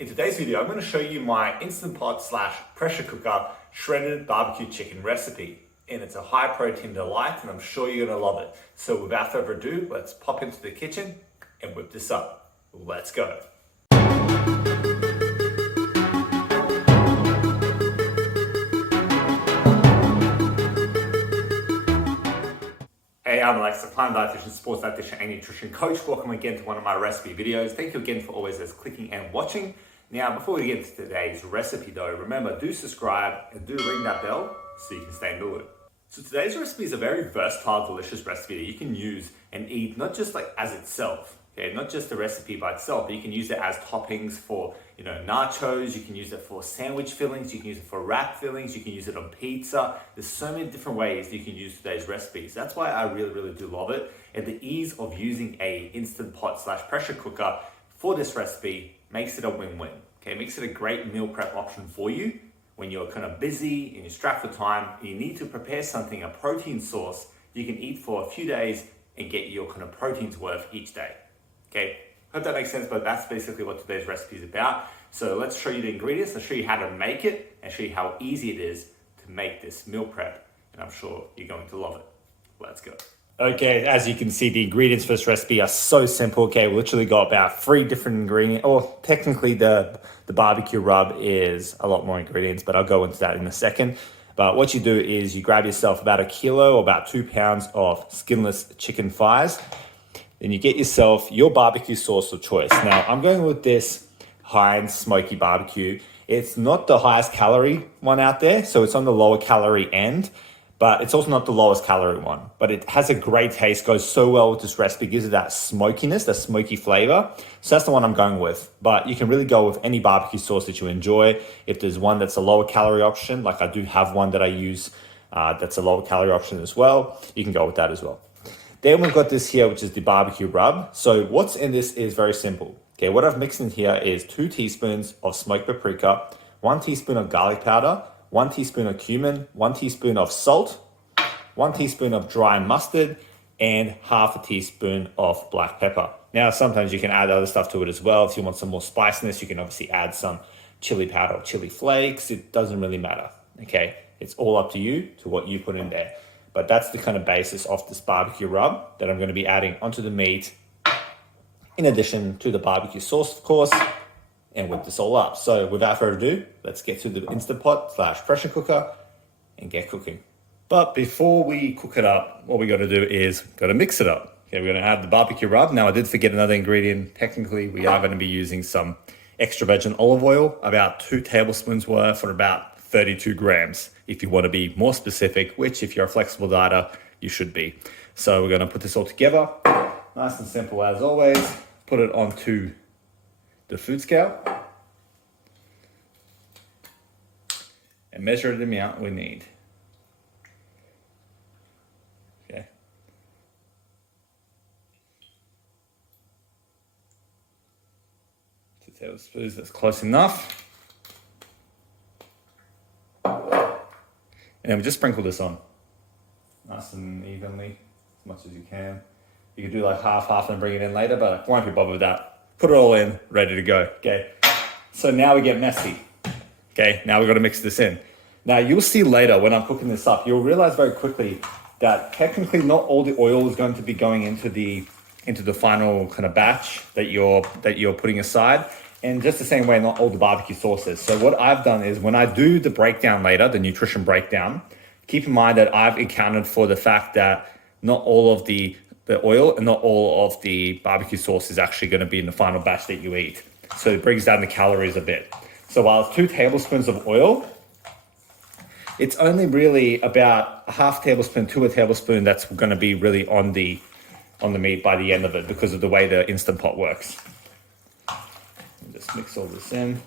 In today's video, I'm going to show you my Instant Pot / pressure cooker shredded barbecue chicken recipe. And it's a high protein delight and I'm sure you're going to love it. So without further ado, let's pop into the kitchen and whip this up. Let's go. Hey, I'm Aleksa, plant dietitian, sports dietitian, and nutrition coach. Welcome again to one of my recipe videos. Thank you again for always clicking and watching. Now, before we get into today's recipe though, remember, do subscribe and do ring that bell so you can stay into it. So today's recipe is a very versatile, delicious recipe that you can use and eat not just like as itself, okay, not just the recipe by itself, but you can use it as toppings for, nachos, you can use it for sandwich fillings, you can use it for wrap fillings, you can use it on pizza. There's so many different ways you can use today's recipes. That's why I really do love it. And the ease of using a Instant Pot / pressure cooker for this recipe makes it a win-win. Okay, makes it a great meal prep option for you when you're kind of busy and you're strapped for time and you need to prepare something, a protein source you can eat for a few days and get your kind of proteins worth each day. Okay, hope that makes sense, but that's basically what today's recipe is about. So let's show you the ingredients, let's show you how to make it and show you how easy it is to make this meal prep. And I'm sure you're going to love it. Let's go. Okay, as you can see, the ingredients for this recipe are so simple. Okay, we literally got about 3 different ingredients, or technically the BBQ Rub is a lot more ingredients, but I'll go into that in a second. But what you do is you grab yourself about 1 kilo or about 2 pounds of skinless chicken thighs. Then you get yourself your barbecue sauce of choice. Now, I'm going with this Heinz Smoky Barbecue. It's not the highest calorie one out there, so it's on the lower calorie end. But it's also not the lowest calorie one, but it has a great taste, goes so well with this recipe, gives it that smokiness, that smoky flavor. So that's the one I'm going with, but you can really go with any barbecue sauce that you enjoy. If there's one that's a lower calorie option, like I do have one that I use that's a lower calorie option as well, you can go with that as well. Then we've got this here, which is the BBQ Rub. So what's in this is very simple. Okay, what I've mixed in here is 2 teaspoons of smoked paprika, 1 teaspoon of garlic powder, 1 teaspoon of cumin, 1 teaspoon of salt, 1 teaspoon of dry mustard, and half a teaspoon of black pepper. Now, sometimes you can add other stuff to it as well. If you want some more spiciness, you can obviously add some chili powder or chili flakes. It doesn't really matter, okay? It's all up to you, to what you put in there. But that's the kind of basis of this barbecue rub that I'm gonna be adding onto the meat, in addition to the barbecue sauce, of course, and whip this all up. So without further ado, let's get to the Instant Pot / pressure cooker and get cooking. But before we cook it up, what we got to do is got to mix it up. Okay, we're going to add the barbecue rub. Now I did forget another ingredient. Technically, we are going to be using some extra virgin olive oil, about 2 tablespoons worth, or about 32 grams. If you want to be more specific, which if you're a flexible dieter, you should be. So we're going to put this all together. Nice and simple as always. Put it onto the food scale and measure the amount we need. Okay. 2 tablespoons, that's close enough. And then we just sprinkle this on nice and evenly, as much as you can. You can do like half and bring it in later, but I won't be bothered with that. Put it all in, ready to go, okay? So now we get messy, okay? Now we've got to mix this in. Now you'll see later when I'm cooking this up, you'll realize very quickly that technically not all the oil is going to be going into the final kind of batch that you're putting aside. And just the same way, not all the barbecue sauces. So what I've done is when I do the breakdown later, the nutrition breakdown, keep in mind that I've accounted for the fact that not all of the oil and not all of the barbecue sauce is actually going to be in the final batch that you eat. So it brings down the calories a bit. So while it's 2 tablespoons of oil, it's only really about a half tablespoon to a tablespoon that's going to be really on the meat by the end of it because of the way the Instant Pot works. Just mix all this in.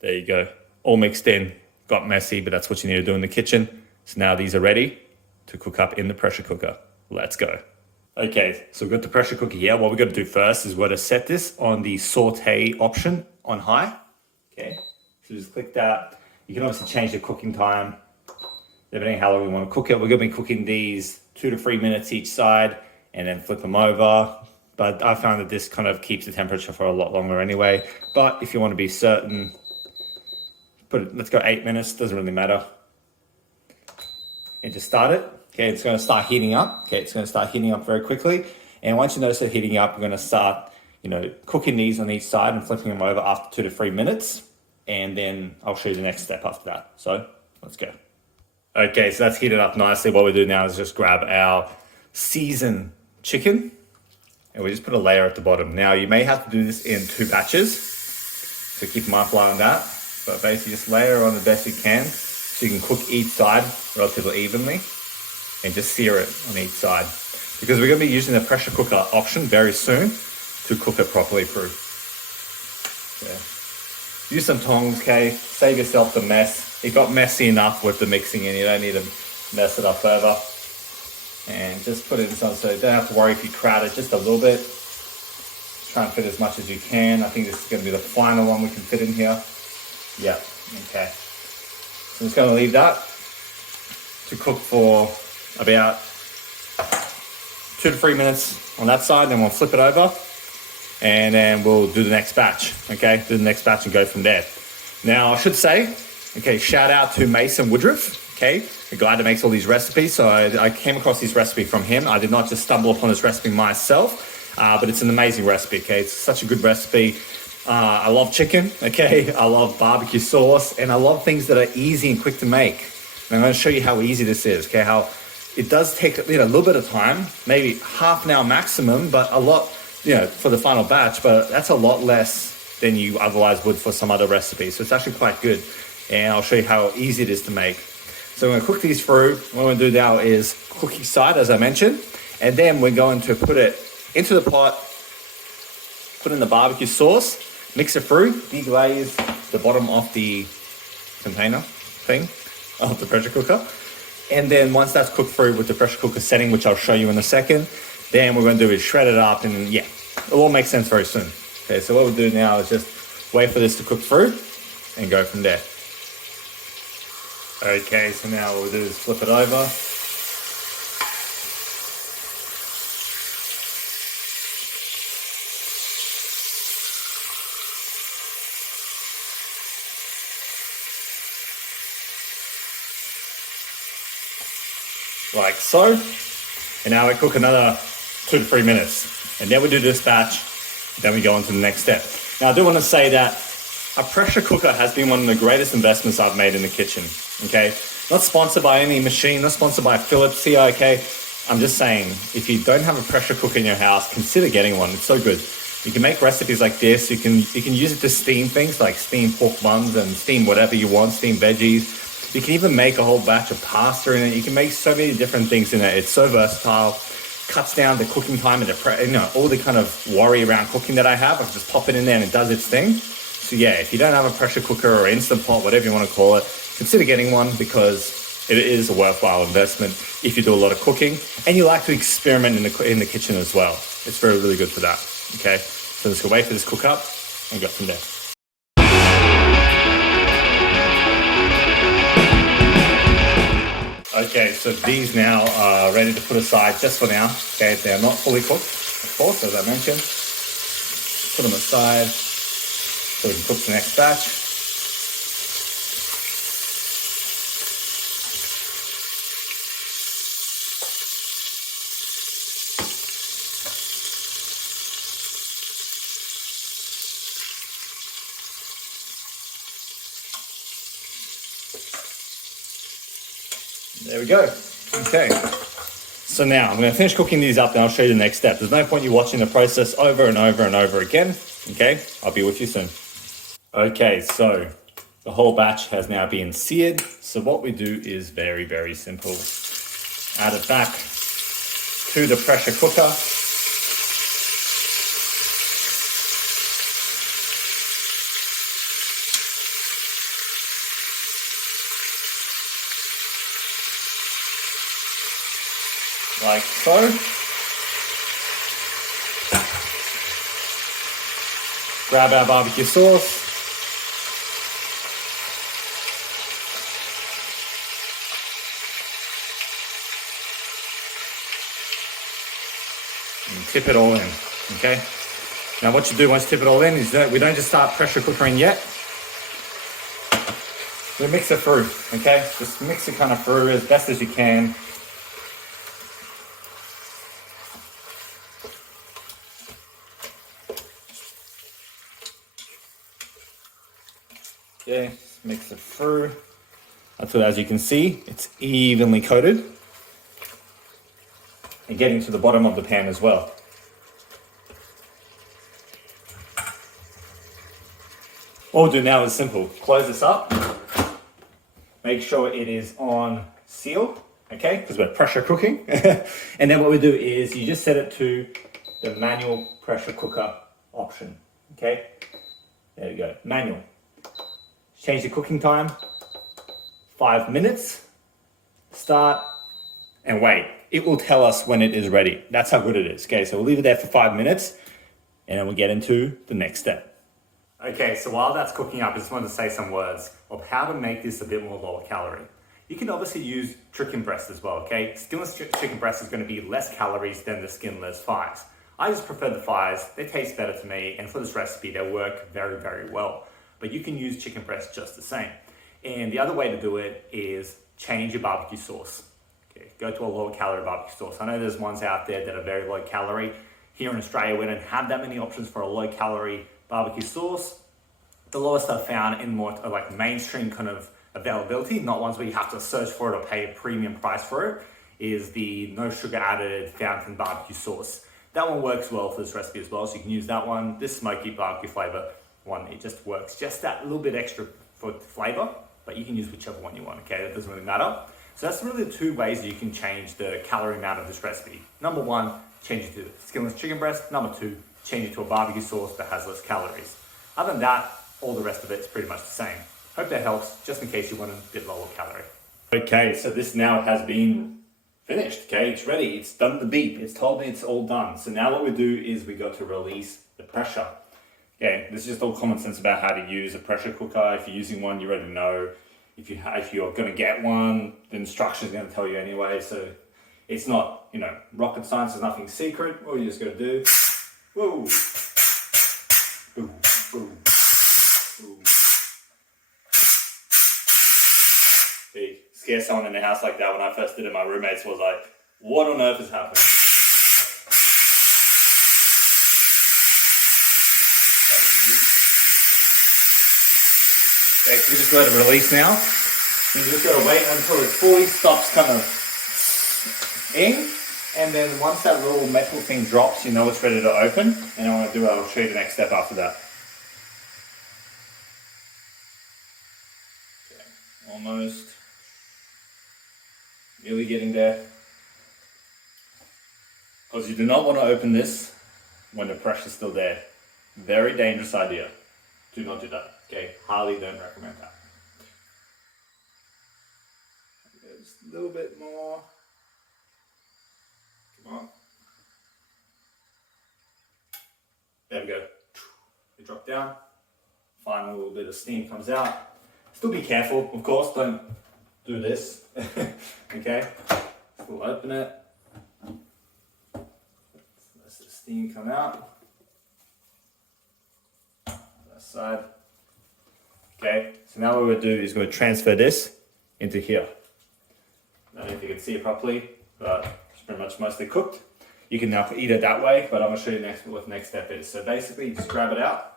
There you go, all mixed in, got messy, but that's what you need to do in the kitchen. So now these are ready to cook up in the pressure cooker. Let's go. Okay, so we've got the pressure cooker here. What we're gonna do first is we're gonna set this on the saute option on high. Okay, so just click that. You can obviously change the cooking time depending how long we want to cook it. We're going to be cooking these 2 to 3 minutes each side and then flip them over. But I found that this kind of keeps the temperature for a lot longer anyway. But if you want to be certain, let's go 8 minutes, doesn't really matter. And just start it. Okay, it's going to start heating up. Okay, it's going to start heating up very quickly. And once you notice it heating up, we're going to start, cooking these on each side and flipping them over after 2 to 3 minutes. And then I'll show you the next step after that. So let's go. Okay, so that's heated up nicely. What we do now is just grab our seasoned chicken and we just put a layer at the bottom. Now you may have to do this in 2 batches, so keep an eye on that. But basically just layer on the best you can so you can cook each side relatively evenly and just sear it on each side. Because we're going to be using the pressure cooker option very soon to cook it properly through. Yeah. Use some tongs, okay? Save yourself the mess. It got messy enough with the mixing and you don't need to mess it up further. And just put it inside so you don't have to worry if you crowd it just a little bit. Try and fit as much as you can. I think this is going to be the final one we can fit in here. Yeah, okay. So I'm just going to leave that to cook for about 2 to 3 minutes on that side, then we'll flip it over and then we'll do the next batch, okay? Do the next batch and go from there. Now, I should say, okay, shout out to Mason Woodruff, okay? The guy that makes all these recipes. So I came across this recipe from him. I did not just stumble upon this recipe myself, but it's an amazing recipe, okay? It's such a good recipe. I love chicken, okay? I love barbecue sauce, and I love things that are easy and quick to make. And I'm going to show you how easy this is, okay? How it does take a little bit of time, maybe half an hour maximum, but a lot, for the final batch, but that's a lot less than you otherwise would for some other recipes. So it's actually quite good. And I'll show you how easy it is to make. So we're going to cook these through. What we're going to do now is cook each side, as I mentioned, and then we're going to put it into the pot, put in the barbecue sauce, mix it through, deglaze the bottom of the container thing of the pressure cooker. And then once that's cooked through with the pressure cooker setting, which I'll show you in a second, then we're going to do is shred it up, and yeah, it'll all make sense very soon. Okay, so what we'll do now is just wait for this to cook through and go from there. Okay, so now what we'll do is flip it over. Like so. And now we cook another 2 to 3 minutes. And then we do this batch, then we go on to the next step. Now I do want to say that a pressure cooker has been one of the greatest investments I've made in the kitchen, okay? Not sponsored by any machine, not sponsored by Philips here, okay? I'm just saying, if you don't have a pressure cooker in your house, consider getting one. It's so good. You can make recipes like this. You can use it to steam things like steam pork buns and steam whatever you want, steam veggies. You can even make a whole batch of pasta in it. You can make so many different things in it. It's so versatile. Cuts down the cooking time and all the kind of worry around cooking that I have. I can just pop it in there and it does its thing. So yeah, if you don't have a pressure cooker or Instant Pot, whatever you want to call it, consider getting one because it is a worthwhile investment if you do a lot of cooking and you like to experiment in the kitchen as well. It's really good for that. Okay, so let's go wait for this cook up and go from there. Okay, so these now are ready to put aside just for now. Okay, they're not fully cooked, of course, as I mentioned. Put them aside so we can cook the next batch. There we go. Okay. So now I'm going to finish cooking these up and I'll show you the next step. There's no point you watching the process over and over and over again. Okay. I'll be with you soon. Okay. So the whole batch has now been seared. So what we do is very simple. Add it back to the pressure cooker. Like so. Grab our barbecue sauce. and tip it all in, okay? Now what you do once you tip it all in is that we don't just start pressure cooking yet. We mix it through, okay? Just mix it kind of through as best as you can. Okay, mix it through. Until, as you can see, it's evenly coated. And getting to the bottom of the pan as well. All we'll do now is simple. Close this up. Make sure it is on seal, okay? Because we're pressure cooking. And then what we do is you just set it to the manual pressure cooker option, okay? There we go, manual. Change the cooking time, 5 minutes. Start and wait. It will tell us when it is ready. That's how good it is, okay? So we'll leave it there for 5 minutes and then we'll get into the next step. Okay, so while that's cooking up, I just wanted to say some words of how to make this a bit more lower calorie. You can obviously use chicken breast as well, okay? Skinless chicken breast is going to be less calories than the skinless thighs. I just prefer the thighs. They taste better to me, and for this recipe, they work very, very well. But you can use chicken breast just the same. And the other way to do it is change your barbecue sauce. Okay, go to a lower calorie barbecue sauce. I know there's ones out there that are very low calorie. Here in Australia, we don't have that many options for a low calorie barbecue sauce. The lowest I've found in more like mainstream kind of availability, not ones where you have to search for it or pay a premium price for it, is the no sugar added fountain barbecue sauce. That one works well for this recipe as well, so you can use that one. This smoky barbecue flavor one, it just works just that little bit extra for flavor, but you can use whichever one you want, okay? That doesn't really matter. So that's really the two ways that you can change the calorie amount of this recipe. Number one, change it to skinless chicken breast. Number two, change it to a barbecue sauce that has less calories. Other than that, all the rest of it is pretty much the same. Hope that helps, just in case you want a bit lower calorie. Okay, so this now has been finished, okay? It's ready, it's done the beep. It's told me it's all done. So now what we do is we go to release the pressure. Okay, this is just all common sense about how to use a pressure cooker. If you're using one, you already know. If you're gonna get one, the instructions are gonna tell you anyway. So it's not, rocket science, there's nothing secret. All you just gotta do, whoa, boom, boom, boom. See, scare someone in the house like that. When I first did it, my roommates was like, what on earth is happening? Okay, so we just go to release now. You just got to wait until it fully stops kind of in, and then once that little metal thing drops, you know it's ready to open. And I'll show you the next step after that. Okay, almost. Nearly getting there. Because you do not want to open this when the pressure's still there. Very dangerous idea. Do not do that. Okay, highly don't recommend that. Just a little bit more. Come on. There we go. It dropped down. Final little bit of steam comes out. Still be careful, of course. Don't do this. Okay. Still open it. Let the steam come out. That side. Okay, so now what we're going to do is we're going to transfer this into here. I don't know if you can see it properly, but it's pretty much mostly cooked. You can now eat it that way, but I'm going to show you next what the next step is. So basically, you just grab it out.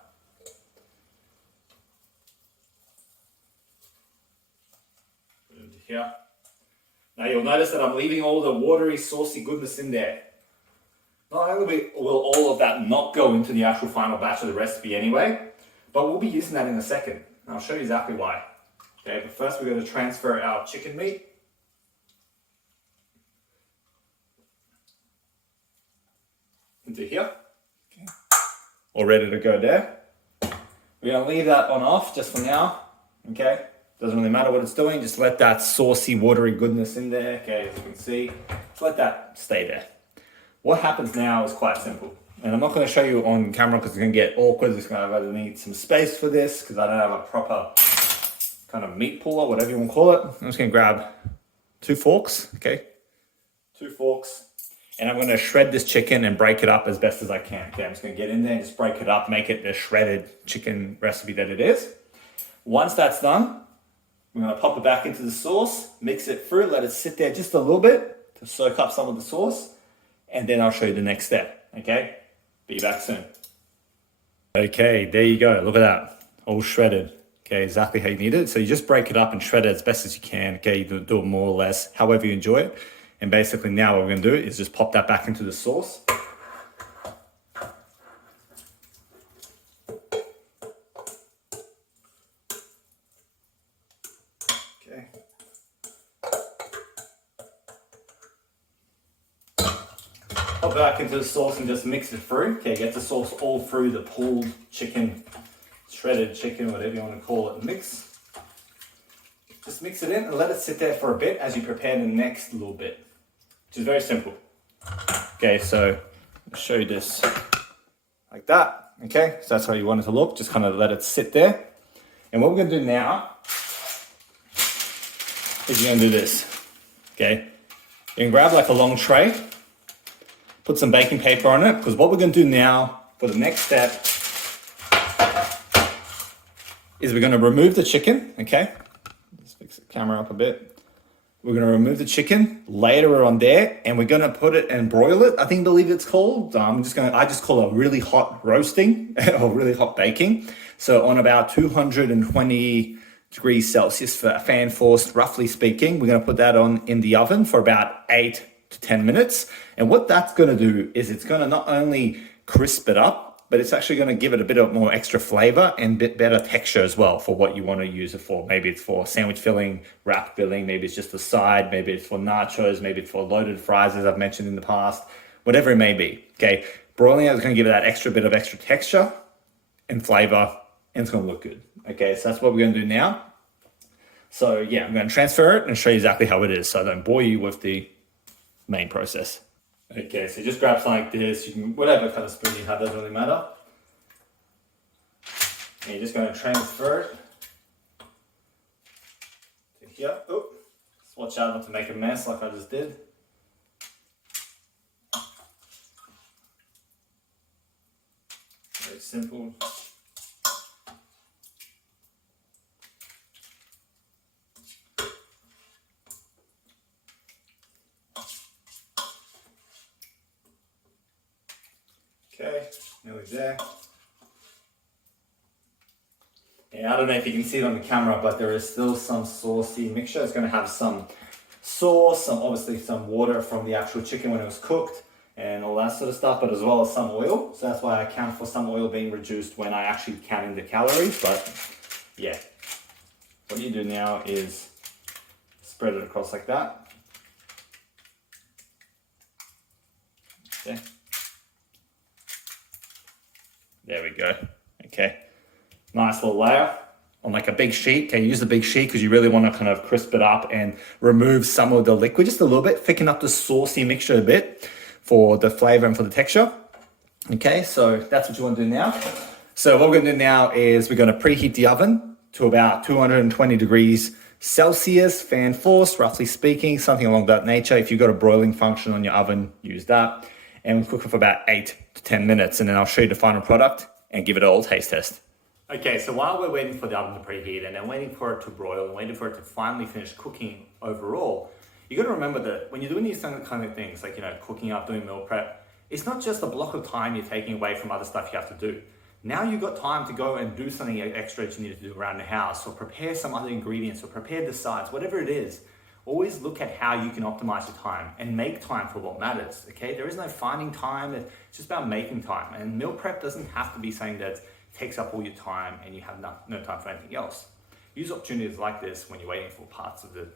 Put it into here. Now you'll notice that I'm leaving all the watery, saucy goodness in there. Not only will all of that not go into the actual final batch of the recipe anyway, but we'll be using that in a second. I'll show you exactly why. Okay, but first we're going to transfer our chicken meat. Into here. Okay. All ready to go there. We're going to leave that on off just for now. Okay, doesn't really matter what it's doing, just let that saucy, watery goodness in there. Okay, as you can see, just let that stay there. What happens now is quite simple. And I'm not going to show you on camera because it's going to get awkward. I'm going to need some space for this because I don't have a proper kind of meat puller, whatever you want to call it. I'm just going to grab 2 forks, okay? 2 forks. And I'm gonna shred this chicken and break it up as best as I can. Okay, I'm just gonna get in there and just break it up, make it the shredded chicken recipe that it is. Once that's done, we're gonna pop it back into the sauce, mix it through, let it sit there just a little bit to soak up some of the sauce, and then I'll show you the next step, okay? Be back soon. Okay, there you go, look at that, all shredded. Okay, exactly how you need it. So you just break it up and shred it as best as you can. Okay, you do it more or less, however you enjoy it. And basically now what we're gonna do is just pop that back into the sauce. Okay. Pop it back into the sauce and just mix it through. Okay, get the sauce all through the pulled chicken, shredded chicken, whatever you want to call it, mix. Just mix it in and let it sit there for a bit as you prepare the next little bit, which is very simple. Okay, so I'll show you this like that. Okay, so that's how you want it to look. Just kind of let it sit there. And what we're gonna do now is you're gonna do this. Okay, you can grab like a long tray, put some baking paper on it, because what we're gonna do now for the next step is we're gonna remove the chicken, okay? Let's fix the camera up a bit. We're gonna remove the chicken, layer it on there, and we're gonna put it and broil it, I believe it's called. I just call it really hot roasting or really hot baking. So on about 220 degrees Celsius for fan forced, roughly speaking, we're gonna put that on in the oven for about 8 to 10 minutes. And what that's gonna do is it's gonna not only crisp it up, but it's actually going to give it a bit of more extra flavor and bit better texture as well for what you want to use it for. Maybe it's for sandwich filling, wrap filling, maybe it's just a side, maybe it's for nachos, maybe it's for loaded fries, as I've mentioned in the past, whatever it may be. Okay, broiling it is going to give it that extra bit of extra texture and flavor, and it's going to look good. Okay, so that's what we're going to do now. So yeah, I'm going to transfer it and show you exactly how it is, so I don't bore you with the main process. Okay, so just grab something like this, you can, whatever kind of spoon you have, doesn't really matter. And you're just going to transfer it to here. Oh, just watch out not to make a mess like I just did. Very simple. Okay, nearly there. And I don't know if you can see it on the camera, but there is still some saucy mixture. It's going to have some sauce, obviously some water from the actual chicken when it was cooked and all that sort of stuff, but as well as some oil. So that's why I account for some oil being reduced when I actually count in the calories. But yeah, what you do now is spread it across like that. Okay. There we go. Okay. Nice little layer on like a big sheet. Okay, use the big sheet because you really want to kind of crisp it up and remove some of the liquid just a little bit, thicken up the saucy mixture a bit for the flavor and for the texture. Okay, so that's what you want to do now. So what we're going to do now is we're going to preheat the oven to about 220 degrees Celsius, fan forced, roughly speaking, something along that nature. If you've got a broiling function on your oven, use that. And we'll cook it for about 8 to 10 minutes, and then I'll show you the final product and give it a little taste test. Okay, so while we're waiting for the oven to preheat and then waiting for it to broil and waiting for it to finally finish cooking overall, you got to remember that when you're doing these kind of things, like, you know, cooking up, doing meal prep, it's not just a block of time you're taking away from other stuff you have to do. Now you've got time to go and do something extra that you need to do around the house, or prepare some other ingredients, or prepare the sides, whatever it is. Always look at how you can optimize your time and make time for what matters, okay? There is no finding time, it's just about making time. And meal prep doesn't have to be something that takes up all your time and you have no time for anything else. Use opportunities like this when you're waiting for parts of the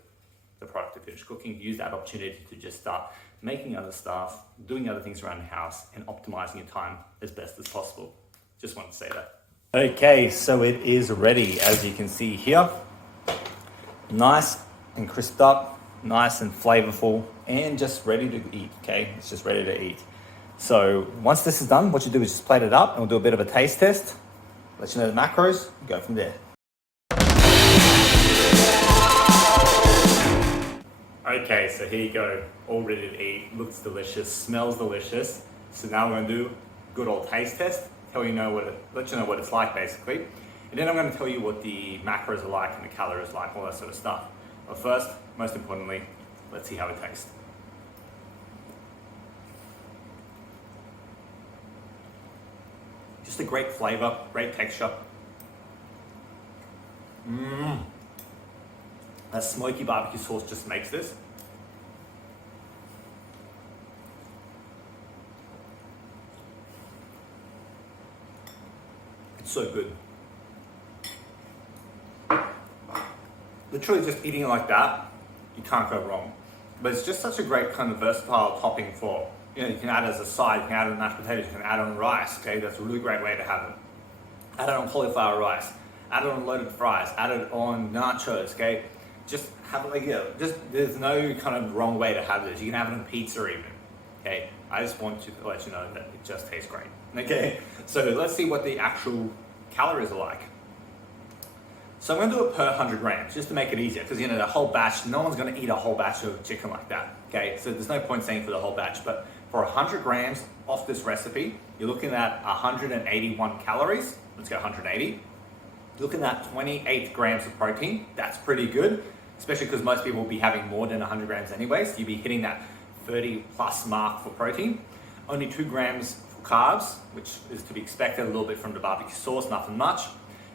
product to finish cooking. Use that opportunity to just start making other stuff, doing other things around the house, and optimizing your time as best as possible. Just wanted to say that. Okay, so it is ready, as you can see here. Nice and crisped up, nice and flavorful, and just ready to eat, okay? It's just ready to eat. So once this is done, what you do is just plate it up, and we'll do a bit of a taste test, let you know the macros, and go from there. Okay, so here you go, all ready to eat, looks delicious, smells delicious. So now we're gonna do good old taste test, let you know what it's like basically. And then I'm gonna tell you what the macros are like and the calories are like, all that sort of stuff. But first, most importantly, let's see how it tastes. Just a great flavor, great texture. That smoky barbecue sauce just makes this. It's so good. Literally just eating it like that, you can't go wrong. But it's just such a great kind of versatile topping for, you can add it as a side, you can add it on mashed potatoes, you can add it on rice, okay? That's a really great way to have it. Add it on cauliflower rice, add it on loaded fries, add it on nachos, okay? Just have it there's no kind of wrong way to have this. You can have it on pizza even, okay? I just want to let you know that it just tastes great, okay? So let's see what the actual calories are like. So I'm gonna do it per 100 grams, just to make it easier, because the whole batch, no one's gonna eat a whole batch of chicken like that, okay? So there's no point saying for the whole batch, but for 100 grams off this recipe, you're looking at 181 calories. Let's go 180. You're looking at 28 grams of protein. That's pretty good, especially because most people will be having more than 100 grams anyway, so you'll be hitting that 30 plus mark for protein. Only 2 grams for carbs, which is to be expected a little bit from the barbecue sauce, nothing much.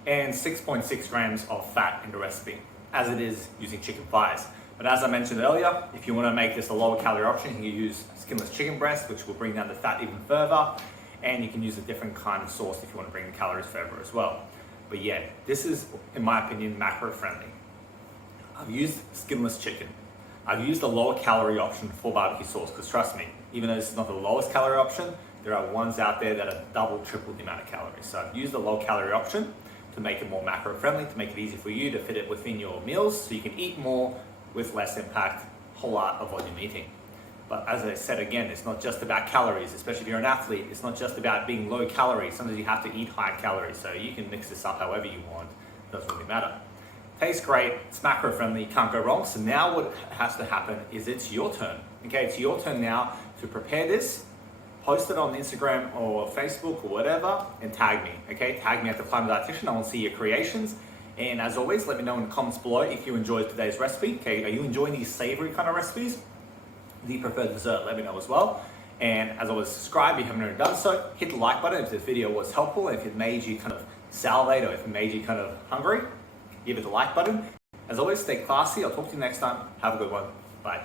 And 6.6 grams of fat in the recipe, as it is using chicken thighs. But as I mentioned earlier, if you want to make this a lower calorie option, you can use skinless chicken breast, which will bring down the fat even further. And you can use a different kind of sauce if you want to bring the calories further as well. But yeah, this is, in my opinion, macro friendly. I've used skinless chicken. I've used a lower calorie option for barbecue sauce, because trust me, even though this is not the lowest calorie option, there are ones out there that are double, triple the amount of calories. So I've used the low calorie option to make it more macro friendly, to make it easy for you to fit it within your meals so you can eat more with less impact, whole lot of volume eating. But as I said again, it's not just about calories, especially if you're an athlete. It's not just about being low calorie. Sometimes you have to eat high calories, so you can mix this up however you want. It doesn't really matter. Tastes great, it's macro friendly, you can't go wrong. So now what has to happen is it's your turn. Okay, it's your turn now to prepare this, post it on Instagram or Facebook or whatever, and tag me, okay? Tag me at The Climate Dietitian. I want to see your creations. And as always, let me know in the comments below if you enjoyed today's recipe. Okay, are you enjoying these savory kind of recipes? Do you prefer dessert? Let me know as well. And as always, subscribe if you haven't already done so. Hit the like button if this video was helpful, if it made you kind of salivate or if it made you kind of hungry. Give it the like button. As always, stay classy. I'll talk to you next time. Have a good one. Bye.